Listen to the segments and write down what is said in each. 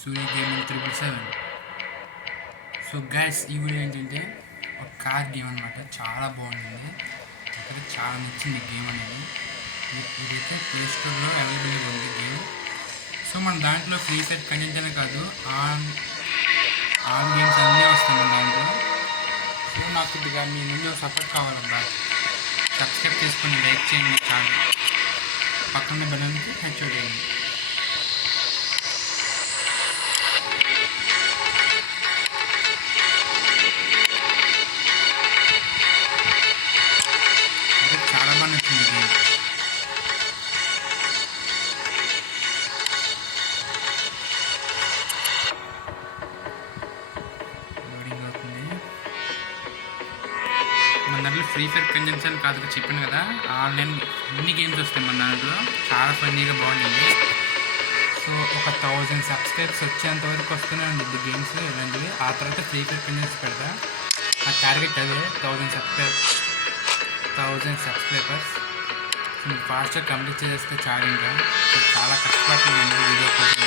సూర్య gaming 777. So guys, ఈ video ఏంటంటే ఒక కార్ గేమ్ అనమాట. చాలా బాగుంటుంది, ఇక్కడ చాలా నచ్చింది గేమ్ అనేది. ఇదైతే ప్లే స్టోర్లో అవైలబుల్గా ఉంది గేమ్. సో మన దాంట్లో ఫ్రీ ఫైర్ కంటెంట్ కాదు, ఆల్ గేమ్స్ అన్నీ వస్తాయి మన దాంట్లో. సో నాకు కొద్దిగా మీ నుండి సపోర్ట్ కావాలన్నా సబ్స్క్రైబ్ చేసుకొని లైక్ చేయండి, ఛానల్ పక్కన బెల్లంకి టచ్ చేయండి. చాలా బాగా నచ్చింది గేమ్. లోడింగ్ అవుతుంది. మన దాంట్లో ఫ్రీ ఫైర్ కన్జంప్షన్ కాదు చెప్పాను కదా, ఆన్లైన్ అన్ని గేమ్స్ వస్తాయి మన దాంట్లో. చాలా ఫన్నీగా బాగుంటుంది. సో ఒక 1000 సబ్స్క్రైబ్స్ వచ్చేంత వరకు వస్తూనే ఉంటుంది గేమ్స్ ఇలాంటివి. ఆ తర్వాత ఫ్రీ ఫైర్ కన్జంప్స్ పెడతా. ఆ టార్గెట్ అదే 1000 సబ్స్క్రైబర్స్. మీరు ఫాస్ట్గా కంప్లీట్ చేస్తే చాలు. ఇంకా చాలా కష్టపడుతుంది వీడియో కోసం.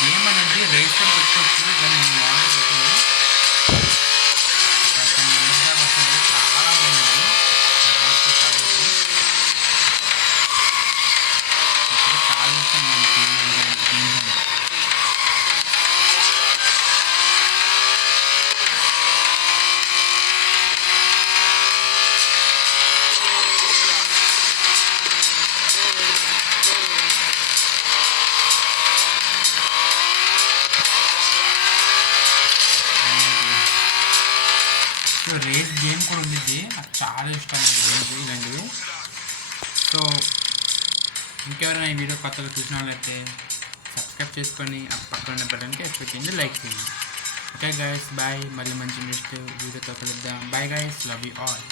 గేమ్ అనేది రేస్ కూడా పెట్టుకోవచ్చు, దాన్ని మోడల్ పెట్టింది. చాలా బాగుంది. చాలా ఇష్టం మనకి గేమ్స్. సో రేస్ గేమ్ కూడా ఉంది, నాకు చాలా ఇష్టం రేస్ ఇలాంటివి. సో ఇంకెవరైనా ఈ వీడియో కొత్తగా చూసిన వాళ్ళైతే సబ్స్క్రైబ్ చేసుకొని ఆ పక్కన బటన్కి ఎక్స్పెక్ట్ చేయండి, లైక్ చేయండి. Okay guys, bye. మళ్ళీ మంచి నెక్స్ట్ వీడియోతో కలుద్దాం. Bye guys, love you all.